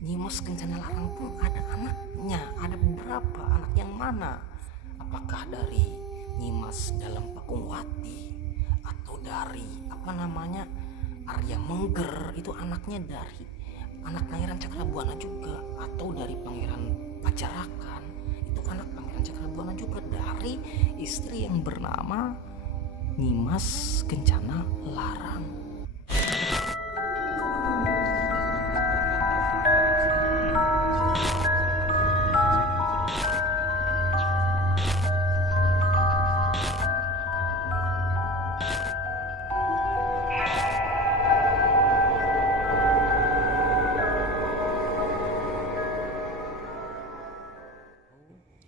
Nyimas Kencana Larang pun ada anaknya. Ada beberapa anak yang mana? Apakah dari Nyimas dalam Pakungwati atau dari Arya Mengger, itu anaknya dari anak Pangeran Cakrabuana juga, atau dari Pangeran Pajarakan itu anak Pangeran Cakrabuana juga, dari istri yang bernama Nyimas Kencana Larang.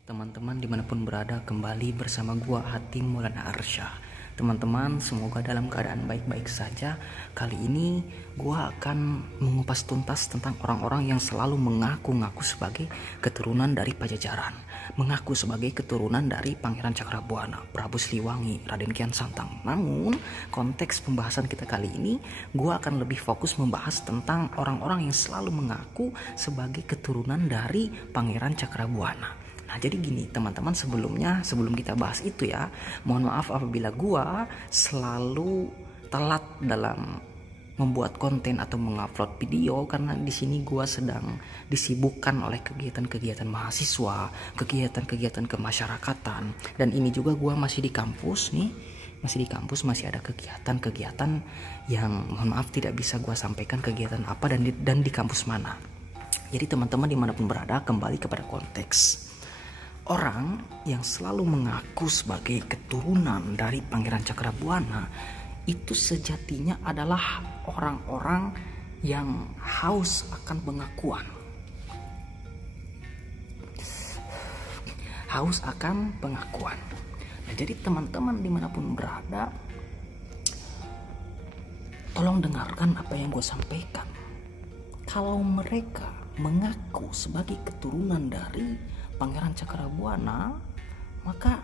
Teman-teman dimanapun berada, kembali bersama gua Hatim Maulana Arsyah. Teman-teman, semoga dalam keadaan baik-baik saja. Kali ini gua akan mengupas tuntas tentang orang-orang yang selalu mengaku-ngaku sebagai keturunan dari Pajajaran, mengaku sebagai keturunan dari Pangeran Cakrabuana, Prabu Siliwangi, Raden Kian Santang. Namun konteks pembahasan kita kali ini, gua akan lebih fokus membahas tentang orang-orang yang selalu mengaku sebagai keturunan dari Pangeran Cakrabuana. Nah, jadi gini teman-teman, sebelum kita bahas itu ya, mohon maaf apabila gua selalu telat dalam membuat konten atau mengupload video, karena di sini gua sedang disibukkan oleh kegiatan-kegiatan mahasiswa, kegiatan-kegiatan kemasyarakatan, dan ini juga gua masih di kampus nih. Masih ada kegiatan-kegiatan yang mohon maaf tidak bisa gua sampaikan kegiatan apa dan di kampus mana. Jadi teman-teman dimanapun berada, kembali kepada konteks. Orang yang selalu mengaku sebagai keturunan dari Pangeran Cakrabuana itu sejatinya adalah orang-orang yang haus akan pengakuan. Haus akan pengakuan. Nah, jadi teman-teman dimanapun berada, tolong dengarkan apa yang gue sampaikan. Kalau mereka mengaku sebagai keturunan dari Pangeran Cakrabuana, maka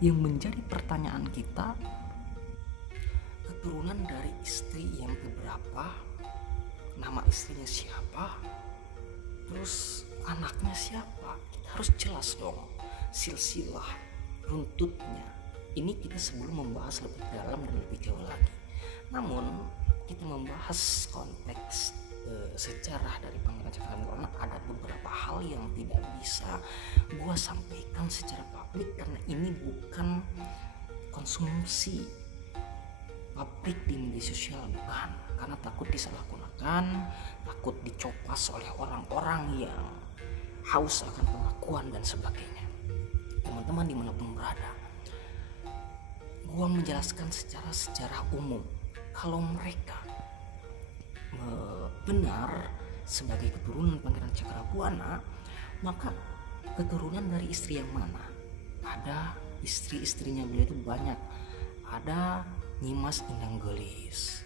yang menjadi pertanyaan kita, keturunan dari istri yang keberapa, nama istrinya siapa, terus anaknya siapa? Kita harus jelas dong silsilah runtutnya. Ini kita sebelum membahas lebih dalam dan lebih jauh lagi. Namun kita membahas konteks sejarah dari Pangeran Cakrabuana, ada beberapa hal yang tidak bisa gue sampaikan secara publik karena ini bukan konsumsi publik di media sosial, bukan, karena takut disalahgunakan, takut dicopas oleh orang-orang yang haus akan pengakuan dan sebagainya. Teman-teman dimanapun berada, gue menjelaskan secara umum, kalau mereka benar sebagai keturunan Pangeran Cakrabuana, maka keturunan dari istri yang mana? Ada istri-istrinya beliau itu banyak. Ada Nyimas Inanggelis.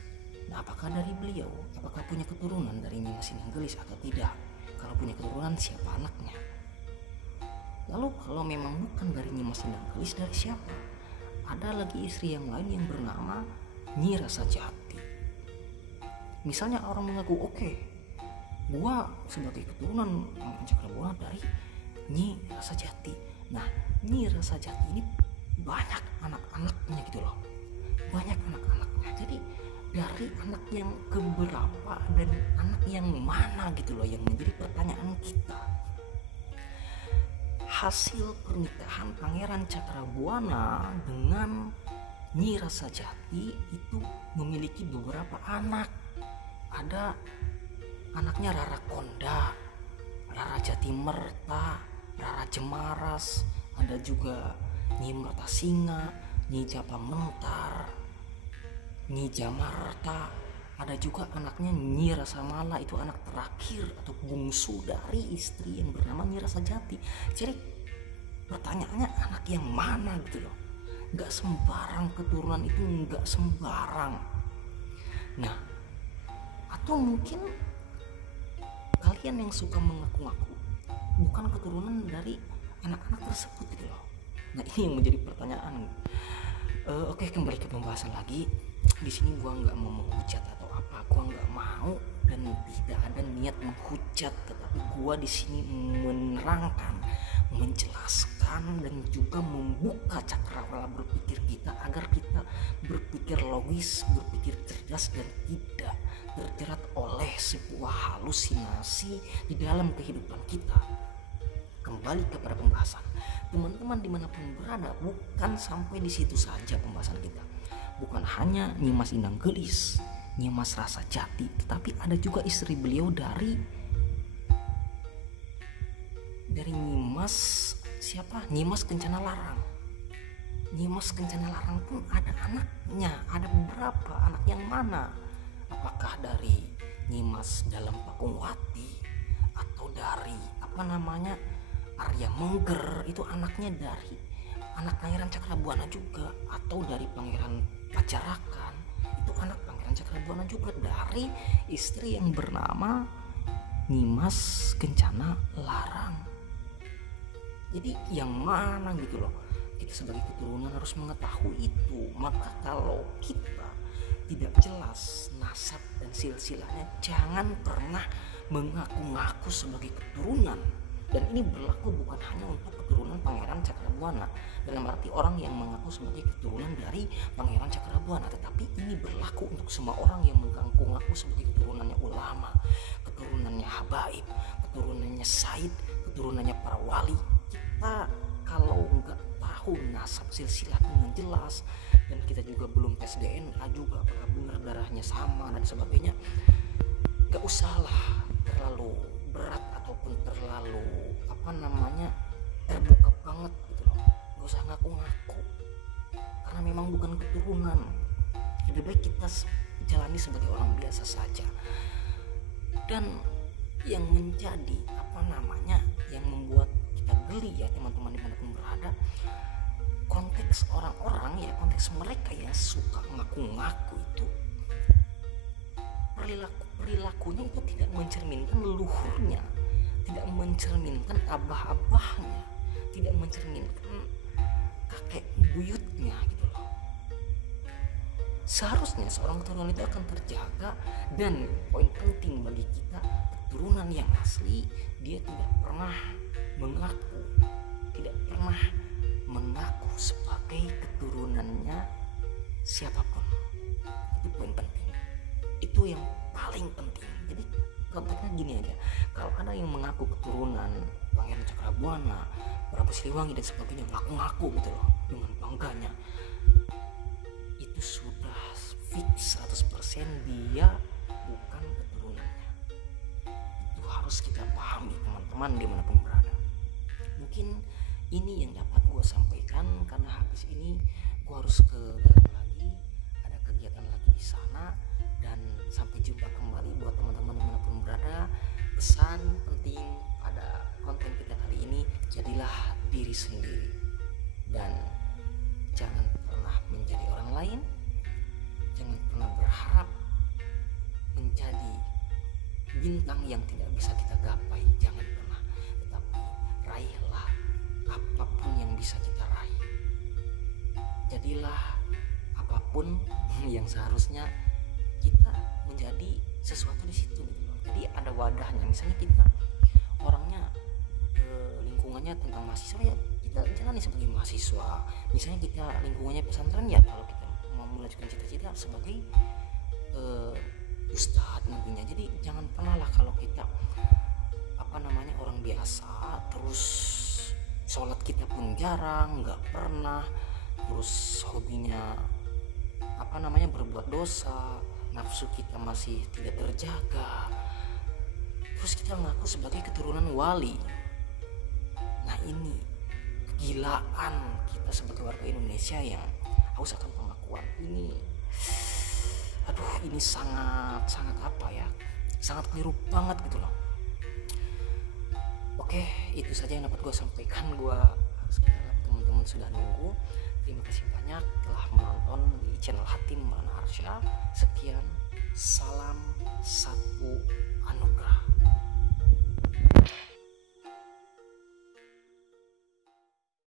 Nah, apakah dari beliau? Apakah punya keturunan dari Nyimas Inanggelis atau tidak? Kalau punya keturunan, siapa anaknya? Lalu kalau memang bukan dari Nyimas Inanggelis, dari siapa? Ada lagi istri yang lain yang bernama Nyi Rasajati. Misalnya orang mengaku, oke, gua sebagai keturunan Pangeran Cakrabuana dari Nyi Rasajati. Nah, Nyi Rasajati ini banyak anak-anaknya gitu loh. Banyak anak-anaknya. Jadi dari anak yang keberapa dan anak yang mana gitu loh yang menjadi pertanyaan kita. Hasil pernikahan Pangeran Cakrabuana dengan Nyi Rasajati itu memiliki beberapa anak. Ada anaknya Rara Konda, Rara Jatimerta, Rara Jemaras, ada juga Nyi Mertasinga, Nyi Japamentar, Nyi Jamarta, ada juga anaknya Nyi Rasamala, itu anak terakhir atau bungsu dari istri yang bernama Nyi Rasajati. Jadi pertanyaannya anak yang mana gitu loh. Gak sembarang keturunan itu, gak sembarang. Nah, atau mungkin kalian yang suka mengaku-ngaku bukan keturunan dari anak-anak tersebut gitu loh. Nah, ini yang menjadi pertanyaan. Oke, kembali ke pembahasan lagi. Di sini gua nggak mau menghujat atau apa, gua nggak mau dan tidak ada niat menghujat menghujat, tetapi gua di sini menerangkan, menjelaskan dan juga membuka cakrawala berpikir kita agar kita berpikir logis, berpikir cerdas dan tidak terjerat oleh sebuah halusinasi di dalam kehidupan kita. Kembali kepada pembahasan, teman-teman dimanapun berada, bukan sampai di situ saja pembahasan kita. Bukan hanya Nyimas Indang Gelis, Nyimas Rasa Jati, tetapi ada juga istri beliau dari Nyimas siapa? Nyimas Kencana Larang. Nyimas Kencana Larang pun ada anaknya, ada beberapa anak yang mana? Apakah dari Nyimas Dalam Pakungwati atau dari Arya Mengger, itu anaknya dari anak Pangeran Cakrabuana juga, atau dari Pangeran Pacarakan, itu anak Pangeran Cakrabuana juga, dari istri yang bernama Nyimas Kencana Larang. Jadi yang mana gitu loh, kita sebagai keturunan harus mengetahui itu. Maka kalau kita tidak jelas nasab dan silsilahnya, jangan pernah mengaku-ngaku sebagai keturunan. Dan ini berlaku bukan hanya untuk keturunan Pangeran Cakrabuana, dalam arti orang yang mengaku sebagai keturunan dari Pangeran Cakrabuana, tetapi ini berlaku untuk semua orang yang mengaku-ngaku sebagai keturunannya ulama, keturunannya habaib, keturunannya said, keturunannya para wali. Kita kalau nggak tahu nasab silsilah dengan jelas, dan kita juga belum tes DNA juga apakah benar darahnya sama dan sebagainya, nggak usahlah terlalu berat ataupun terlalu terbuka banget gitu loh. Gak usah ngaku-ngaku karena memang bukan keturunan. Lebih baik kita jalani sebagai orang biasa saja. Dan yang menjadi yang membuat kita geli ya teman-teman dimanapun berada, konteks orang-orang ya, konteks mereka yang suka ngaku-ngaku itu, perilakunya itu tidak mencerminkan leluhurnya, tidak mencerminkan abah-abahnya, tidak mencerminkan kakek buyutnya gitu loh. Seharusnya seorang keturunan itu akan terjaga, dan poin penting bagi kita, keturunan yang asli dia tidak pernah mengaku sebagai keturunannya siapapun. Itu poin penting, itu yang paling penting. Jadi konteksnya gini aja, kalau ada yang mengaku keturunan Pangeran Cakrabuana, Prabu Siliwangi dan sebagainya, ngaku-ngaku gitu loh dengan bangganya, itu sudah fix 100% dia bukan keturunannya. Itu harus kita pahami teman-teman dimanapun berada. Mungkin ini yang dapat gue sampaikan, karena habis ini gue harus ke dalam lagi, ada kegiatan lagi di sana. Dan sampai jumpa kembali buat teman-teman dimanapun berada. Pesan penting pada konten kita kali ini, jadilah diri sendiri dan jangan pernah menjadi orang lain. Jangan pernah berharap menjadi bintang yang tidak bisa kita gapai, jangan pernah. Tetapi raihlah apapun yang bisa kita raih. Jadilah apapun yang seharusnya kita menjadi sesuatu di situ gitu loh. Jadi ada wadahnya. Misalnya kita orangnya lingkungannya tentang mahasiswa, ya kita jalani sebagai mahasiswa. Misalnya kita lingkungannya pesantren, ya kalau kita mau melanjutkan cita-cita sebagai ustadz nantinya. Jadi jangan pernah lah kalau kita orang biasa terus sholat kita pun jarang, nggak pernah, terus hobinya berbuat dosa, nafsu kita masih tidak terjaga, terus kita mengaku sebagai keturunan wali. Nah ini kegilaan kita sebagai warga Indonesia yang haus akan pengakuan ini. Ini sangat sangat keliru banget gitu loh. Oke, itu saja yang dapat gue sampaikan. Gue harus ke dalam, teman-teman sudah nunggu. Terima kasih banyak telah menonton di channel Hatim Maulana Arsya. Sekian, salam satu anugerah.